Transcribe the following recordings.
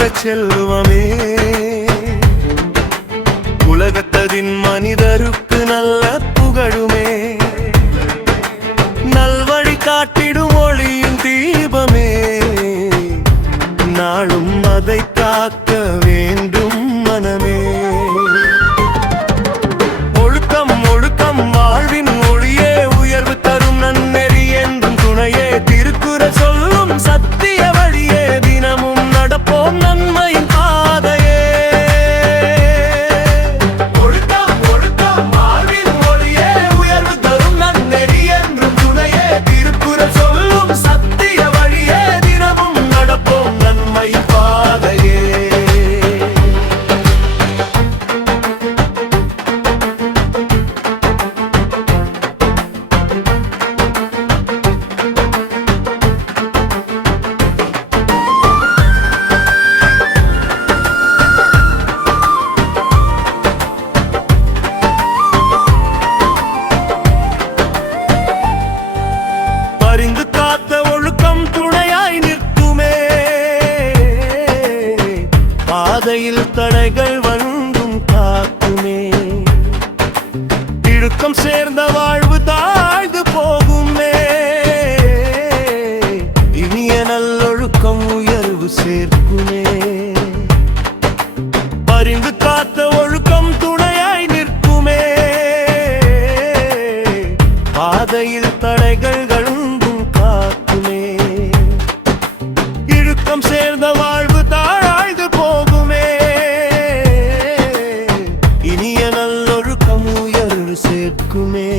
தந்த செல்வமே, உலகத்ததின் மனிதருக்கு நல்ல புகழுமே, நல்வழி காட்டிடும் ஒளியின் தீபமே, நாளும் அதை காக்க வேண்டும் மனமே. ஒழுக்கம் ஒழுக்கம் வாழ்வின் ஒளியே, உயர்வு தரும் நன்னெறி என்றும் துணையே, திருக்குறள் சொல்லும் சத்திய வழியே, தினமும் நடப்போம் நன்மையின் பாதையே. ஒழுக்கம் ஒழுக்கம் வாழ்வின் ஒளியே, உயர்வு தரும் நன்னெறி என்றும் துணையே, திருக்குறள் சொல்லும் சத்திய வழியே, தினமும் நடப்போம் நன்மையின் பாதையே. பரிந்து காத்த ஒழுக்கம் துணையாய் நிற்குமே, பாதையில் தடைகள் வந்தும் காக்குமே, இழுக்கம் சேர்ந்த வாழ்வு தாழ்ந்து போகுமே, இனிய நல்லொழுக்கம் உயர்வு சேர்க்குமே. பரிந்து காத்த ஒழுக்கம் துணையாய் நிற்குமே, பாதையில் தடைகள் காக்குமே, இழுக்கம் சேர்ந்த வாழ்வு தாழ்ந்து போகுமே, இனிய நல்லொழுக்கம் உயர்வு சேர்க்குமே.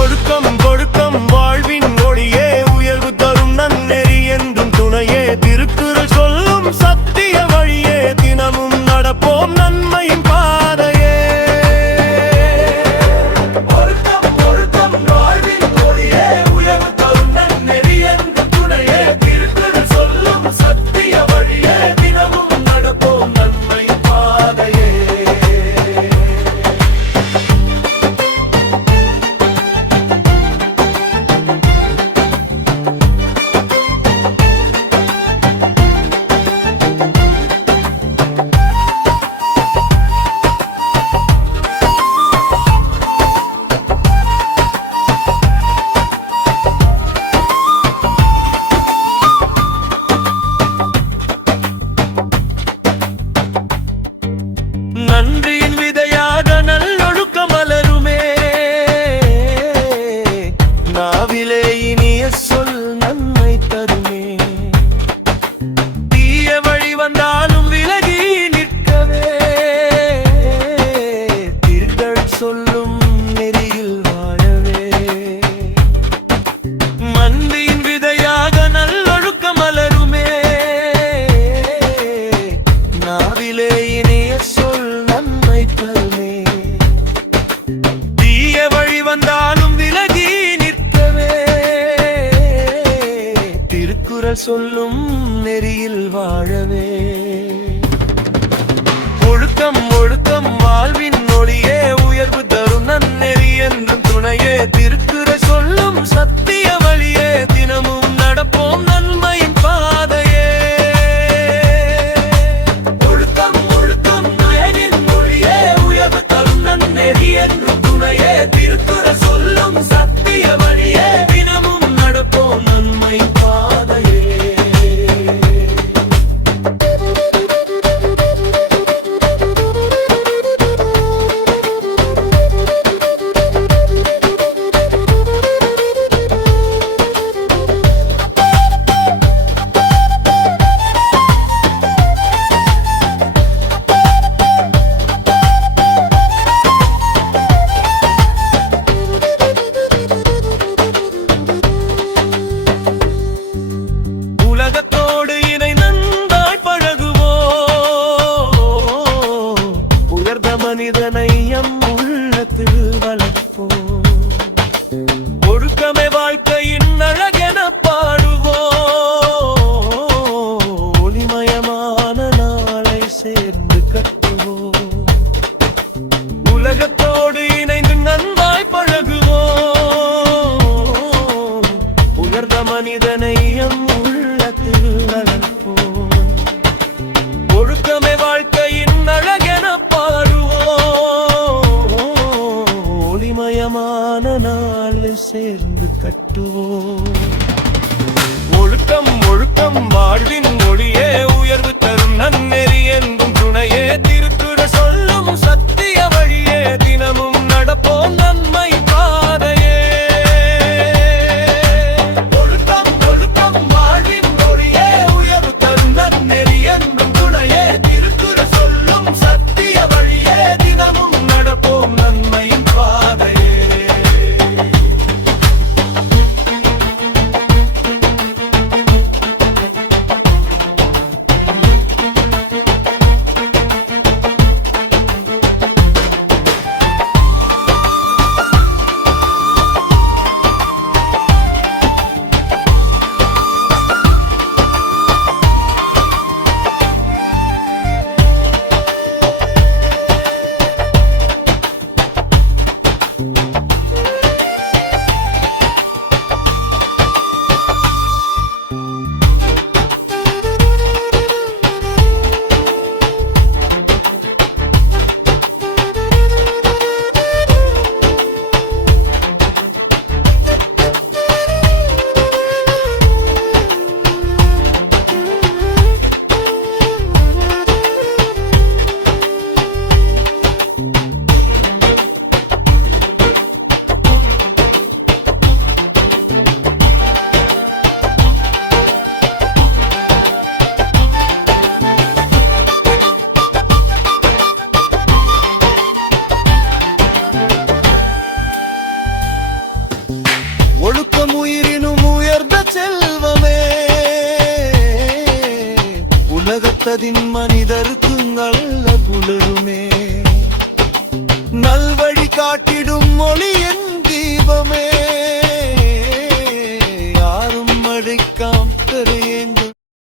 ஒழுக்கம் ஒழுக்கம் வாழ்வின் ஒளியே, உயர்வு தரும் நன்னெறி என்றும் துணையே, திருக்குறள் சொல்லும் சத்திய வழியே, தினமும் நடப்போம் நன்மையின் பாதையே. நன்றியின் விதையாக நல்லொழுக்க மலருமே, நாவிலே இனிய சொல் நன்மை தருமே, தீய வழி வந்தாலும் விலகி நிற்கவே, திருக்குறள் சொல்லும் நெறியில் வாழவே. நன்றியின் விதையாக நல்லொழுக்க மலருமே, நாவிலே இனிய சொல் நன்மை தருமே, தீய வழி வந்தாலும் விலகி நிற்கவே, திருக்குறள் சொல்லும் நெறியில் வாழவே. ஒழுக்கம் ஒழுக்கம் வாழ்வின் ஒளியே, உயர்வு தரும் நன்னெறி என்றும் துணையே, திருக்குறள் சொல்லும் சத்திய வழியே, தினமும் நடப்போம் நன்மையின் பாதையே. திருக்குறள் சொல்லும் சத்திய வழியே, தினமும் நடப்போம் நன்மை பாதையே. பார்த்ததின் மனிதருக்கு நல்ல புலருமே. நல்வழி காட்டிடும் மொழி என்ன